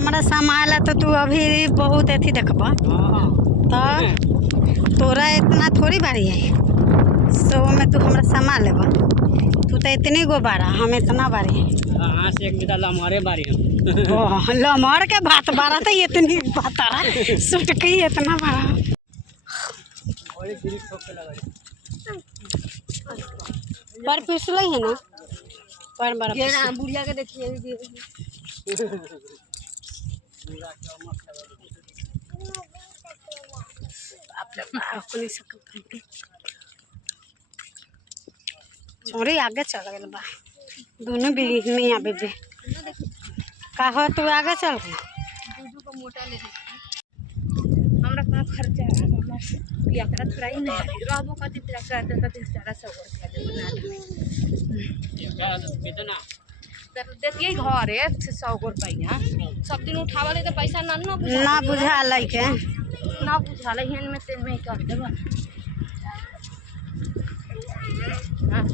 हमरा समाला तो तू अभी बहुत अथी देखब तो तोरा इतना थोड़ी बारी है सो में तू हमरा समा लेब। तू तो इतनी गो बारा हम इतना बारी हाँ से एक बिता लम्हारे बारी हम लमहर के भात बारा तो इतनी बातारा सुटकी इतना बारा पर पिसल है ना पर बारा बुढ़िया के देखिए छोड़ी आगे चल गए बा दोनों भी नहीं आवे बे का हो तू आगे चल गई दूधू को मोटा ले हमरा कोनो खर्चा हमरा पिया कर थोड़ा ही नहीं रहबो कति पिया कर कति सारा सब और खा दे बना दे कितना तर देखिए घर है 100 रुपया सब दिन उठावले तो पैसा ना ना बुझा लइके ना बुझाले हेन में तेन में कर देबा हां